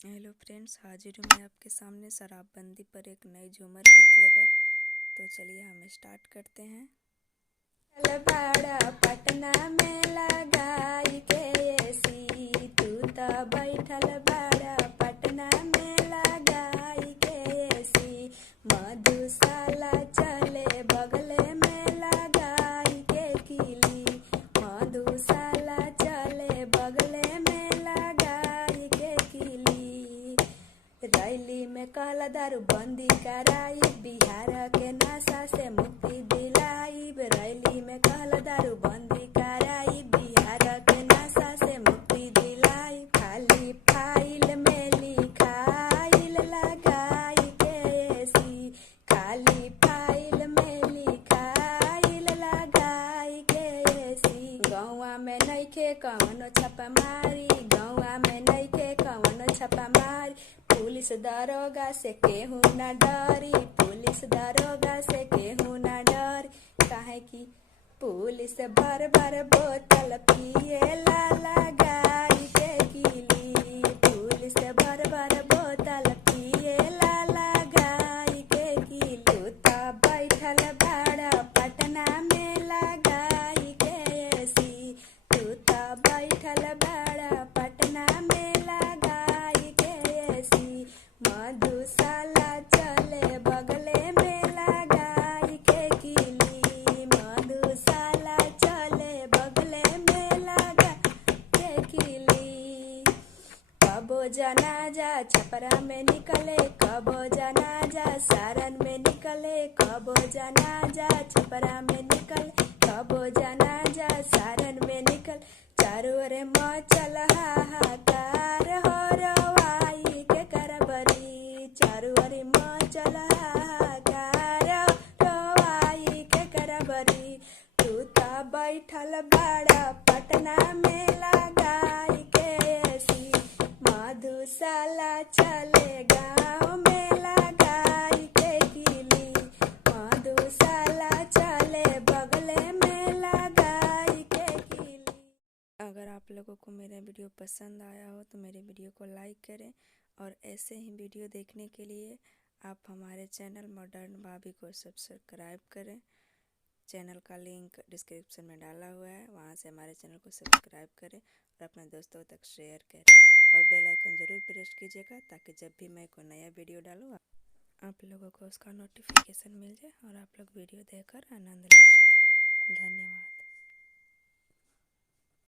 Hello friends, हाजिर हूँ मैं आपके सामने शराबबंदी पर एक नई झूमर गीत लेकर। तो चलिए हम स्टार्ट करते हैं। बड़ा पटना में लगाई के एसी, तू तो बैठल बड़ा पटना में लगाई के एसी। मधुशाला चले बगले में लगाई के किली, मधुशाला चले बगले में लगाई के किली। रैली में काला दारू बंदी कराई, बिहार के नशा से मुक्ति दिलाई। रैली में काला दारू बंदी कराई, बिहार के नशा से मुक्ति दिलाई। खाली फाइल में लिखाइल लगाई के एसी, खाली फाइल में लिखाइल लगाई के एसी। गौवा में नइखे कवनो छापामारी, गौवा में नइखे कवनो छापामारी। पुलिस दरोगा से केहू ना डरी, पुलिस दरोगा से केहू ना डरी। काहे कि पुलिस भर भर बोतल पिएला लगाई के किली, पुलिस भर भर बोतल पिएला लगाई के किली। तू तो बैठल बड़ा पटना में लगाई के एसी, तू तो बैठल बड़ा पटना में लगाई के एसी। मधुशाला चले बगले में लगाई के किली, मधुशाला चले बगले में लगा के किली। कबो जनाजा छपरा में निकले, कबो जनाजा सारन में निकले, कबो जनाजा छपरा में निकले, कबो जनाजा सारन में निकल। चारों ओर मचल हाहाकार हो रवाई के करबरी, चारों ओर मचल हाहाकार हो रवाई के करबरी। तू तो बैठल बड़ा पटना में लगाई के एसी, मधुशाला चले गाँव में लगाई के किली, मधुशाला चले बगले में लगाई के किली। अगर आप लोगों को मेरा वीडियो पसंद आया हो तो मेरे वीडियो को लाइक करें, और ऐसे ही वीडियो देखने के लिए आप हमारे चैनल मॉडर्न भाभी को सब्सक्राइब करें। चैनल का लिंक डिस्क्रिप्शन में डाला हुआ है, वहाँ से हमारे चैनल को सब्सक्राइब करें और अपने दोस्तों तक शेयर करें, और बेल आइकन ज़रूर प्रेस कीजिएगा ताकि जब भी मैं कोई नया वीडियो डालूँ आप लोगों को उसका नोटिफिकेशन मिल जाए और आप लोग वीडियो देखकर आनंद ले सकें। धन्यवाद।